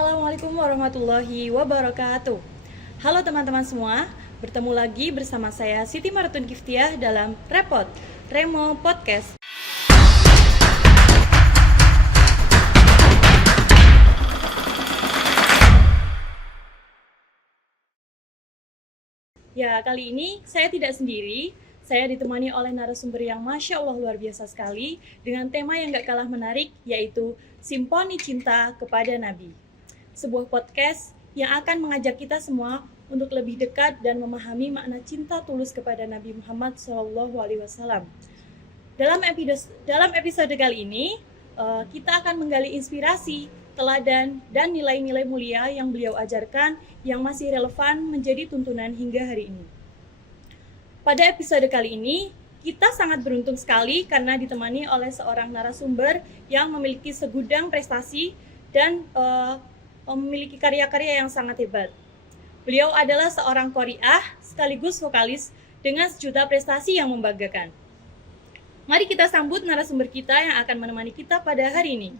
Assalamualaikum warahmatullahi wabarakatuh. Halo teman-teman semua, bertemu lagi bersama saya Siti Maratun Kiftiah dalam Remo Podcast. Ya, kali ini saya tidak sendiri. Saya ditemani oleh narasumber yang Masya Allah luar biasa sekali dengan tema yang gak kalah menarik, yaitu Simponi Cinta kepada Nabi. Sebuah podcast yang akan mengajak kita semua untuk lebih dekat dan memahami makna cinta tulus kepada Nabi Muhammad SAW. Dalam episode kali ini, kita akan menggali inspirasi, teladan, dan nilai-nilai mulia yang beliau ajarkan yang masih relevan menjadi tuntunan hingga hari ini. Pada episode kali ini, kita sangat beruntung sekali karena ditemani oleh seorang narasumber yang memiliki segudang prestasi dan memiliki karya-karya yang sangat hebat. Beliau adalah seorang qori'ah sekaligus vokalis dengan sejuta prestasi yang membanggakan. Mari kita sambut narasumber kita yang akan menemani kita pada hari ini.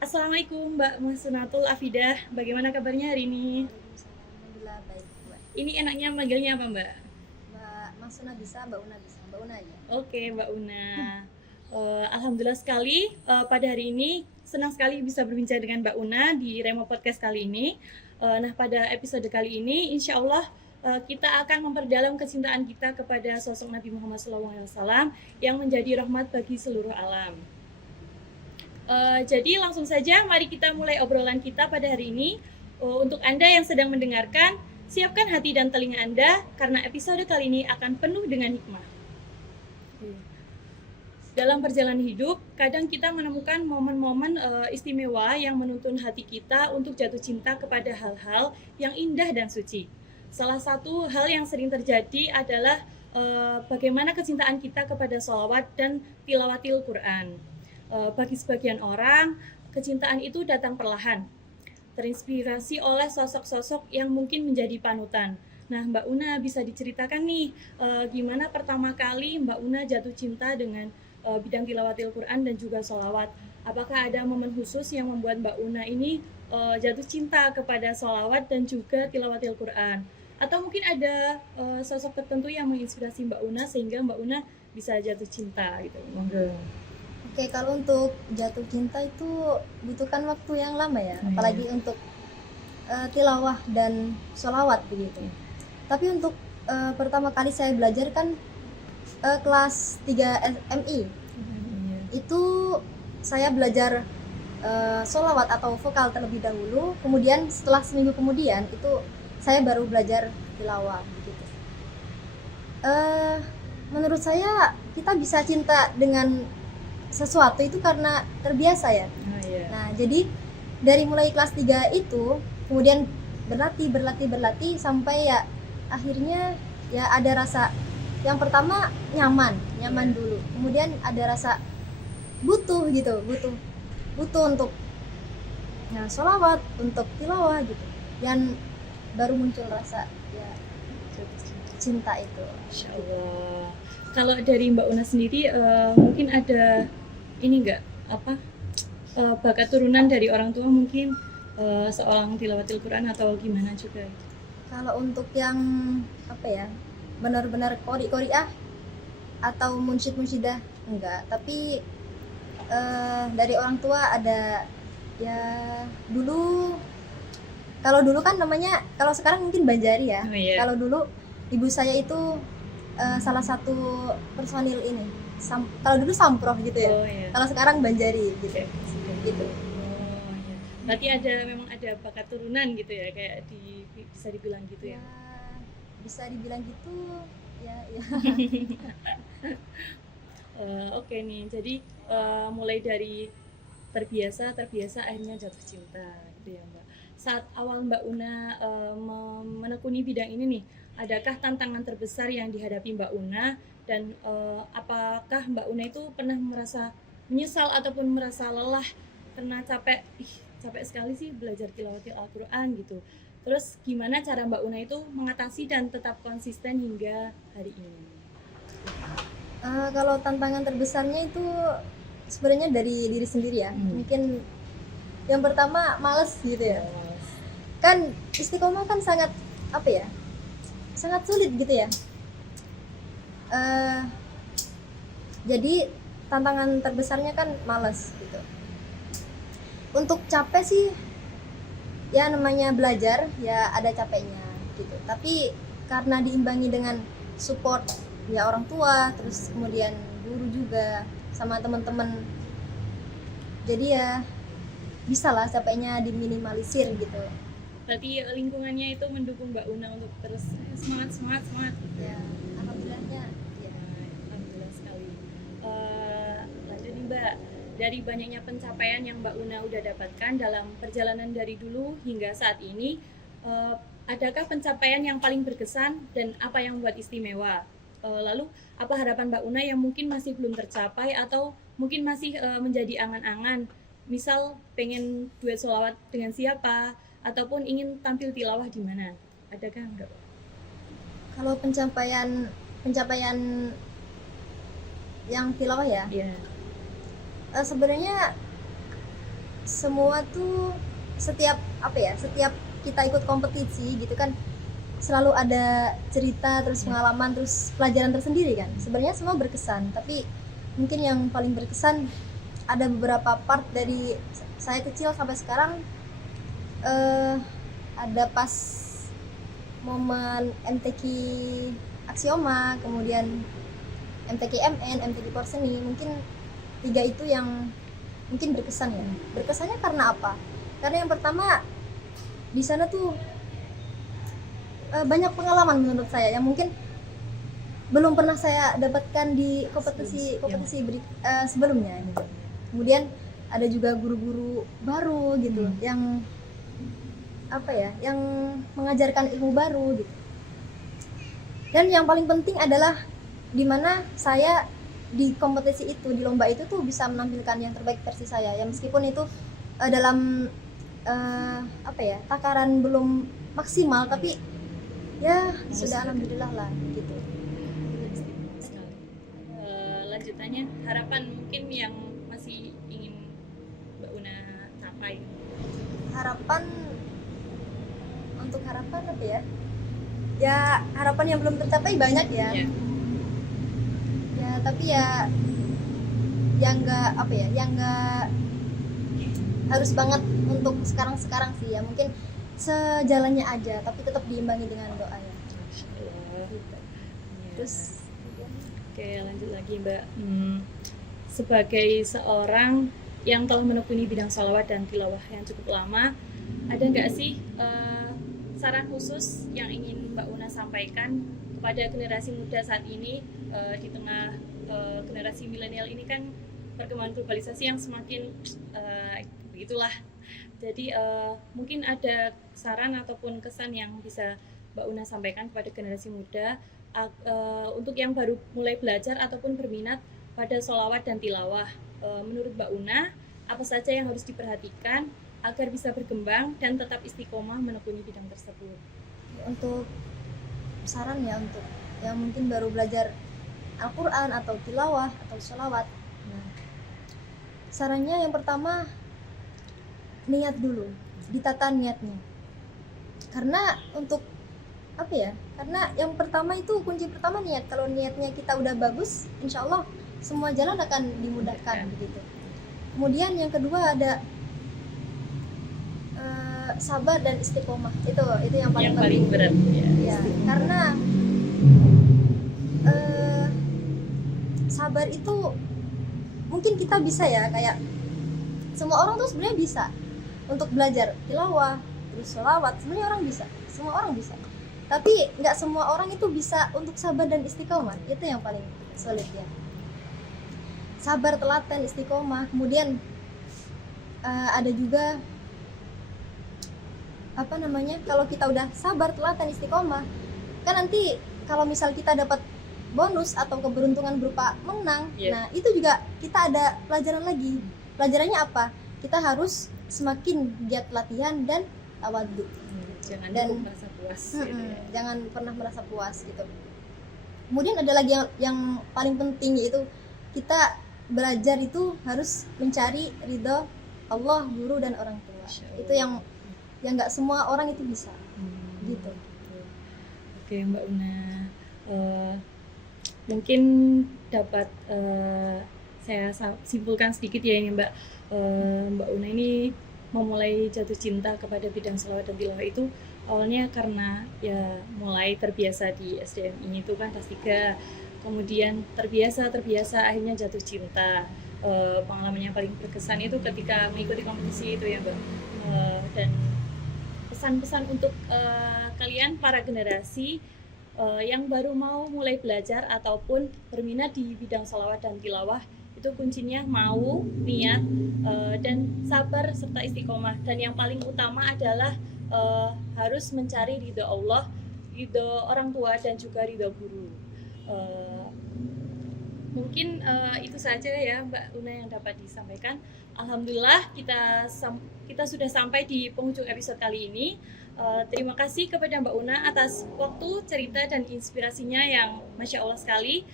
Assalamualaikum Mbak Mahsunatul Afidah, bagaimana kabarnya hari ini? Alhamdulillah baik, Mbak. Ini enaknya manggilnya apa Mbak? Mbak Mahsuna bisa, Mbak Una aja. Oke Mbak Una. Alhamdulillah sekali pada hari ini senang sekali bisa berbincang dengan Mbak Una di Remo Podcast kali ini. Nah pada episode kali ini insya Allah kita akan memperdalam kecintaan kita kepada sosok Nabi Muhammad SAW yang menjadi rahmat bagi seluruh alam. Jadi langsung saja mari kita mulai obrolan kita pada hari ini. Untuk Anda yang sedang mendengarkan, siapkan hati dan telinga Anda karena episode kali ini akan penuh dengan hikmah. Dalam perjalanan hidup, kadang kita menemukan momen-momen istimewa yang menuntun hati kita untuk jatuh cinta kepada hal-hal yang indah dan suci. Salah satu hal yang sering terjadi adalah bagaimana kecintaan kita kepada sholawat dan tilawatil Quran. Bagi sebagian orang, kecintaan itu datang perlahan, terinspirasi oleh sosok-sosok yang mungkin menjadi panutan. Nah, Mbak Una bisa diceritakan nih, gimana pertama kali Mbak Una jatuh cinta dengan bidang tilawatil Quran dan juga sholawat. Apakah ada momen khusus yang membuat Mbak Una ini jatuh cinta kepada sholawat dan juga tilawatil Quran? Atau mungkin ada sosok tertentu yang menginspirasi Mbak Una sehingga Mbak Una bisa jatuh cinta gitu? Oke, kalau untuk jatuh cinta itu butuhkan waktu yang lama ya, apalagi untuk tilawah dan sholawat begitu. Tapi untuk pertama kali saya belajar kan kelas 3 MI, itu saya belajar sholawat atau vokal terlebih dahulu, kemudian setelah seminggu kemudian itu saya baru belajar tilawah begitu. Menurut saya kita bisa cinta dengan sesuatu itu karena terbiasa ya. Nah, jadi dari mulai kelas 3 itu kemudian berlatih sampai ya akhirnya ya ada rasa yang pertama nyaman dulu. Kemudian ada rasa butuh untuk sholawat, untuk tilawah gitu. Dan baru muncul rasa ya cinta itu. Insya Allah. Kalau dari Mbak Una sendiri mungkin ada ini enggak bakat turunan dari orang tua mungkin seorang tilawatil Quran atau gimana juga? Kalau untuk yang benar-benar qori'ah atau munsyidah enggak, tapi dari orang tua ada ya kalau dulu kan namanya, kalau sekarang mungkin Banjari ya. Kalau dulu ibu saya itu salah satu personil ini. Kalau dulu Samproh gitu ya. Kalau sekarang Banjari gitu. Gitu. Berarti memang ada bakat turunan gitu ya, kayak bisa dibilang gitu ya. Bisa dibilang gitu ya. Oke nih, jadi mulai dari terbiasa akhirnya jatuh cinta gitu ya Mbak. Saat awal Mbak Una menekuni bidang ini nih, adakah tantangan terbesar yang dihadapi Mbak Una dan apakah Mbak Una itu pernah merasa menyesal ataupun merasa lelah karena capek sekali sih belajar tilawatil Al-Quran gitu. Terus gimana cara Mbak Una itu mengatasi dan tetap konsisten hingga hari ini? Kalau tantangan terbesarnya itu sebenarnya dari diri sendiri ya. Mungkin Yang pertama males gitu ya. Kan istiqomah kan sangat apa ya? Sangat sulit gitu ya. Jadi tantangan terbesarnya kan males gitu. Untuk capek sih ya namanya belajar ya ada capeknya gitu. Tapi karena diimbangi dengan support ya orang tua, terus kemudian guru juga sama teman-teman, jadi ya bisa lah capeknya diminimalisir gitu. Berarti lingkungannya itu mendukung Mbak Una untuk terus semangat gitu. Ya, alhamdulillahnya. Ya, alhamdulillah sekali. Lanjut nih Mbak, dari banyaknya pencapaian yang Mbak Una udah dapatkan dalam perjalanan dari dulu hingga saat ini, adakah pencapaian yang paling berkesan dan apa yang membuat istimewa? Lalu apa harapan Mbak Una yang mungkin masih belum tercapai atau mungkin masih menjadi angan-angan? Misal pengen duet sholawat dengan siapa ataupun ingin tampil tilawah di mana? Adakah enggak? Kalau pencapaian yang tilawah ya, Iya. Sebenarnya semua tuh setiap kita ikut kompetisi gitu kan selalu ada cerita, terus pengalaman, terus pelajaran tersendiri kan. Sebenarnya semua berkesan, tapi mungkin yang paling berkesan ada beberapa part dari saya kecil sampai sekarang. Ada pas momen MTQ Aksioma, kemudian MTQ MN, MTQ Porseni, mungkin 3 itu yang mungkin berkesan ya. Berkesannya karena apa? Karena yang pertama di sana tuh banyak pengalaman menurut saya yang mungkin belum pernah saya dapatkan di kompetisi sebelumnya gitu. Kemudian ada juga guru-guru baru gitu yang yang mengajarkan ilmu baru gitu. Dan yang paling penting adalah dimana saya di kompetisi itu, di lomba itu tuh bisa menampilkan yang terbaik versi saya ya, meskipun itu dalam takaran belum maksimal, tapi ya sudah alhamdulillah lah gitu. Lanjutannya harapan mungkin yang masih ingin Mbak Una capai. Untuk harapan apa ya? Ya harapan yang belum tercapai banyak ya. Yeah. Ya tapi ya yang nggak harus banget untuk sekarang sih ya, mungkin sejalannya aja, tapi tetap diimbangi dengan doa ya. Gitu. Terus oke, lanjut lagi Mbak. Sebagai seorang yang telah menekuni bidang sholawat dan tilawah yang cukup lama, ada nggak sih saran khusus yang ingin Mbak Una sampaikan kepada generasi muda saat ini, di tengah generasi milenial ini kan perkembangan globalisasi yang semakin begitulah. Jadi mungkin ada saran ataupun kesan yang bisa Mbak Una sampaikan kepada generasi muda untuk yang baru mulai belajar ataupun berminat pada sholawat dan tilawah. Menurut Mbak Una, apa saja yang harus diperhatikan agar bisa berkembang dan tetap istiqomah menekuni bidang tersebut? Untuk saran ya, untuk yang mungkin baru belajar Al-Quran atau tilawah atau sholawat, sarannya yang pertama, niat dulu, ditata niatnya. Karena untuk karena yang pertama itu kunci pertama niat. Kalau niatnya kita udah bagus, insya Allah semua jalan akan dimudahkan begitu. Kemudian yang kedua ada sabar dan istiqomah. Itu yang paling berat ya. Karena sabar itu mungkin kita bisa ya, kayak semua orang tuh sebenarnya bisa untuk belajar tilawah terus sholawat, sebenarnya semua orang bisa, tapi nggak semua orang itu bisa untuk sabar dan istiqomah. Itu yang paling sulit ya, sabar, telaten, istiqomah. Kemudian ada juga kalau kita udah sabar, telaten, istiqomah, kan nanti kalau misal kita dapat bonus atau keberuntungan berupa menang, nah itu juga kita ada pelajaran lagi. Pelajarannya apa? Kita harus semakin giat latihan dan tawadhu. Jangan merasa puas. Jangan pernah merasa puas gitu. Kemudian ada lagi yang paling penting, yaitu kita belajar itu harus mencari ridho Allah, guru dan orang tua. Itu yang nggak semua orang itu bisa. Gitu. Oke Mbak Una, mungkin dapat saya simpulkan sedikit ya ini Mbak. Mbak Una ini memulai jatuh cinta kepada bidang sholawat dan tilawah itu awalnya karena ya mulai terbiasa di SDMI itu kan kelas 3, kemudian terbiasa akhirnya jatuh cinta. Pengalaman yang paling berkesan itu ketika mengikuti kompetisi itu ya Mbak. Dan pesan-pesan untuk kalian para generasi yang baru mau mulai belajar ataupun berminat di bidang sholawat dan tilawah, itu kuncinya mau, niat, dan sabar serta istiqomah. Dan yang paling utama adalah harus mencari ridho Allah, ridho orang tua dan juga ridho guru. Mungkin itu saja ya Mbak Una yang dapat disampaikan. Alhamdulillah kita sudah sampai di penghujung episode kali ini. Terima kasih kepada Mbak Una atas waktu, cerita, dan inspirasinya yang Masya Allah sekali.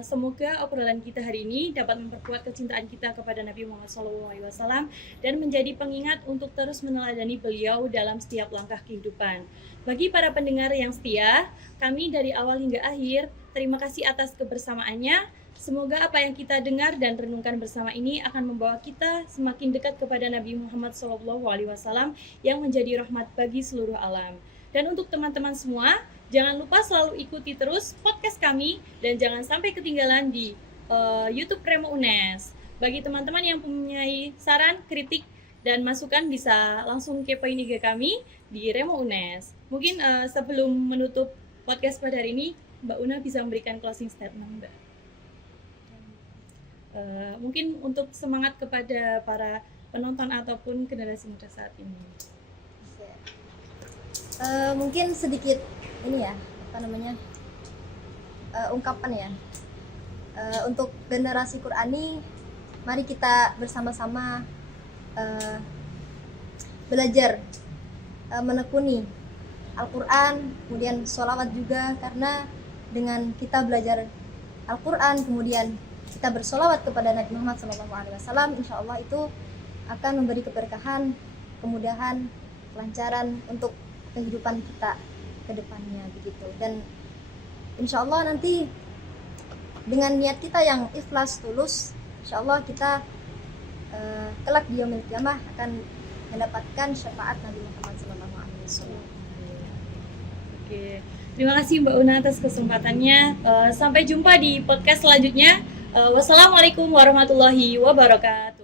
Semoga obrolan kita hari ini dapat memperkuat kecintaan kita kepada Nabi Muhammad SAW dan menjadi pengingat untuk terus meneladani beliau dalam setiap langkah kehidupan. Bagi para pendengar yang setia, kami dari awal hingga akhir, terima kasih atas kebersamaannya. Semoga apa yang kita dengar dan renungkan bersama ini akan membawa kita semakin dekat kepada Nabi Muhammad SAW yang menjadi rahmat bagi seluruh alam. Dan untuk teman-teman semua, jangan lupa selalu ikuti terus podcast kami dan jangan sampai ketinggalan di YouTube Remo UNES. Bagi teman-teman yang mempunyai saran, kritik, dan masukan bisa langsung kepoin IG kami di Remo UNES. Mungkin sebelum menutup podcast pada hari ini, Mbak Una bisa memberikan closing statement, Mbak. Mungkin untuk semangat kepada para penonton ataupun generasi muda saat ini. Mungkin sedikit ini ya, ungkapan ya. Untuk generasi Qur'ani, mari kita bersama-sama belajar menekuni Al-Quran, kemudian sholawat juga, karena dengan kita belajar Al-Quran kemudian kita bersolawat kepada Nabi Muhammad SAW, insya Allah itu akan memberi keberkahan, kemudahan, kelancaran untuk kehidupan kita ke depannya begitu. Dan insya Allah nanti dengan niat kita yang ikhlas, tulus, insya Allah kita kelak di yaumil qiyamah akan mendapatkan syafaat Nabi Muhammad SAW. Oke, terima kasih Mbak Una atas kesempatannya. Sampai jumpa di podcast selanjutnya. Wassalamualaikum warahmatullahi wabarakatuh.